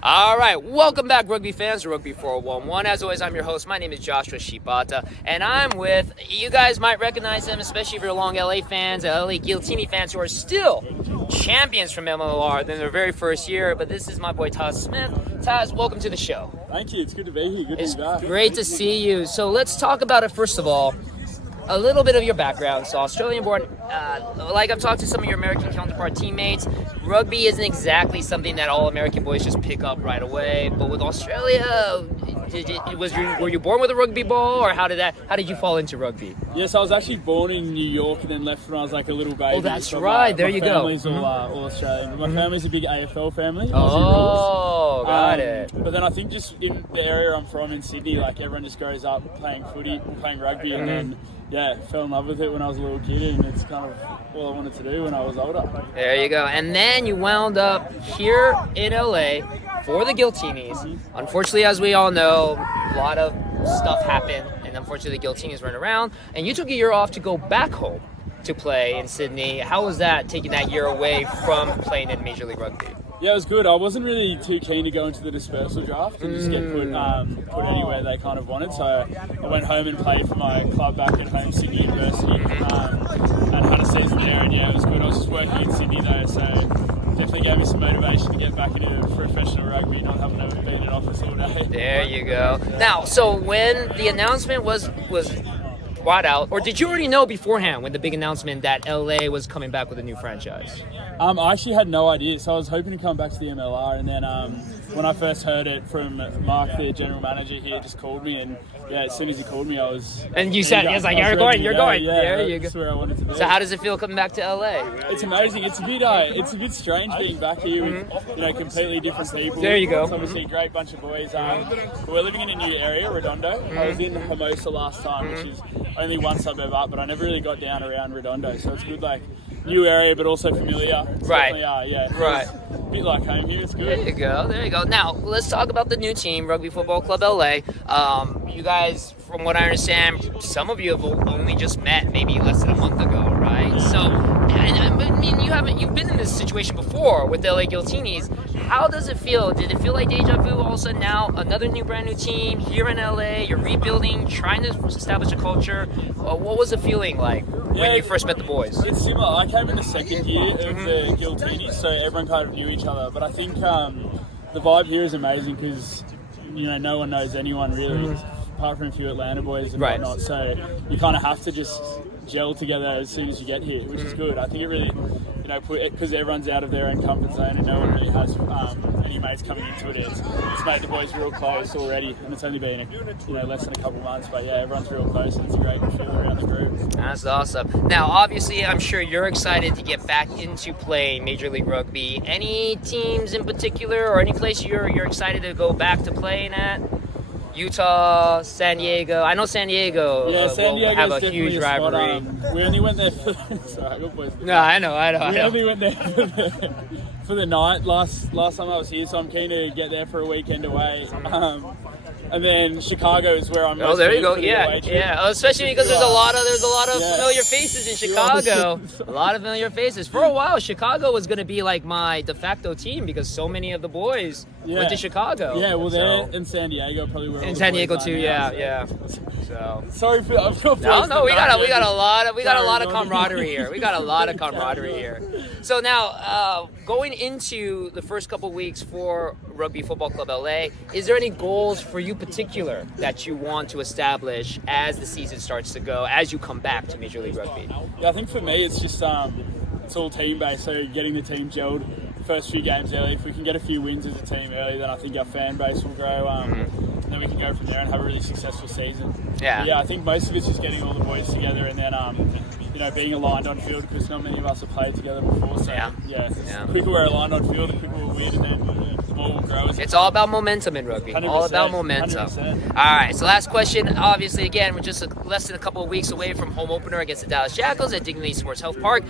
All right, welcome back, rugby fans, to Rugby411. As always, I'm your host. My name is Joshua Shibata, and I'm with, you guys might recognize him, especially if you're long LA fans, LA Guillotine fans who are still champions from MLR than their very first year. But this is my boy Tas Smith. Tas, welcome to the show. Thank you. It's good to be here. Good to be back. Great to see you. So let's talk about it first of all. A little bit of your background. So Australian-born, like I've talked to some of your American counterpart teammates, rugby isn't exactly something that all American boys just pick up right away. But with Australia, were you born with a rugby ball, or how did you fall into rugby? Yes, I was actually born in New York and then left when I was like a little baby. Oh, that's right. There you go. My family's all Australian. My family's a big AFL family. Oh, got it. But then I think just in the area I'm from in Sydney, like everyone just grows up playing footy, playing rugby, and then fell in love with it when I was a little kid, and it's kind of all I wanted to do when I was older. There you go. And then you wound up here in LA for the Guillotines. Unfortunately, as we all know, a lot of stuff happened, and unfortunately the Guillotines weren't around, and you took a year off to go back home to play in Sydney. How was that, taking that year away from playing in Major League Rugby? Yeah, it was good. I wasn't really too keen to go into the dispersal draft and just get put anywhere they kind of wanted. So I went home and played for my club back at home, Sydney University, and had a season there. And yeah, it was good. I was just working in Sydney though, so definitely gave me some motivation to get back into professional rugby, not having to be in an office all day. There you go. Now, so when the announcement was brought out, or did you already know beforehand when the big announcement that LA was coming back with a new franchise? I actually had no idea, so I was hoping to come back to the MLR, and then when I first heard it from Mark, the general manager here, just called me, and yeah, as soon as he called me, I was... And you said, it's like, you're going. Yeah, there you go. That's where I wanted to be. So how does it feel coming back to LA? It's amazing. It's a bit strange being back here with, completely different people. There you go. It's obviously a great bunch of boys. We're living in a new area, Redondo. I was in Hermosa last time, which is only one suburb up, but I never really got down around Redondo, so it's good, like, new area, but also familiar. It's right. Right. A bit like home here. It's good. There you go. Now, let's talk about the new team, Rugby Football Club LA. You guys, from what I understand, some of you have only just met maybe less than a month ago, right? So, I mean, you've been in this situation before with the LA Guillotines. How does it feel? Did it feel like deja vu all of a sudden now? Another brand new team here in LA, you're rebuilding, trying to establish a culture. What was the feeling like when you first met the boys? It's similar. I came in the second year of the Guillotines, so everyone kind of knew each other. But I think the vibe here is amazing because, no one knows anyone really, apart from a few Atlanta boys and whatnot. So you kind of have to just gel together as soon as you get here, which is good. I think it really, because everyone's out of their own comfort zone and no one really has any mates coming into it. It's made the boys real close already, and it's only been less than a couple months, but yeah, everyone's real close and it's a great feel around the group. That's awesome. Now, obviously, I'm sure you're excited to get back into playing Major League Rugby. Any teams in particular, or any place you're excited to go back to playing at? Utah, San Diego. I know San Diego will have a huge rivalry. We only went there for... Sorry, good boys. No, I know. We only went there for the night last time I was here, so I'm keen to get there for a weekend away. And then Chicago is where I'm. Oh, there you go. Yeah. Especially because there's a lot of familiar faces in Chicago. A lot of familiar faces. For a while, Chicago was going to be like my de facto team because so many of the boys went to Chicago. Yeah, well, there in San Diego probably were. In San Diego too. Yeah. So sorry for no. We got a lot of camaraderie here. We got a lot of camaraderie here. So now, going into the first couple weeks for Rugby Football Club LA, is there any goals for you particular that you want to establish as the season starts to go, as you come back to Major League Rugby? Yeah, I think for me it's just it's all team based, so getting the team gelled the first few games early. If we can get a few wins as a team early, then I think our fan base will grow, and then we can go from there and have a really successful season. I think most of it's just getting all the boys together and then being aligned on field, because not many of us have played together before. So the quicker we're aligned on field, the quicker we'll win, and then the ball will grow. It's all about momentum in rugby. 100%, all about momentum. 100%. All right, so last question. Obviously, again, we're just less than a couple of weeks away from home opener against the Dallas Jackals at Dignity Sports Health Park.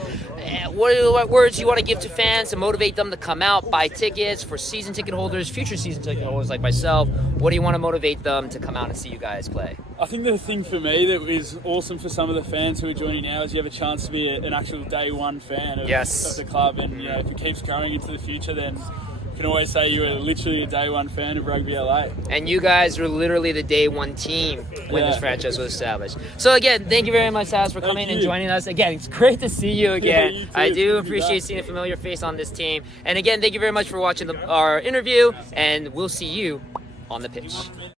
What words you want to give to fans to motivate them to come out, buy tickets for season ticket holders, future season ticket holders like myself? What do you want to motivate them to come out and see you guys play? I think the thing for me that is awesome for some of the fans who are joining now is you have a chance to be an actual day one fan of the club, and if it keeps growing into the future, then can always say you were literally a day one fan of Rugby LA. And you guys were literally the day one team when this franchise was established. So again, thank you very much, Tas, for coming and joining us. Again, it's great to see you again. You too. I do appreciate seeing a familiar face on this team. And again, thank you very much for watching our interview, and we'll see you on the pitch.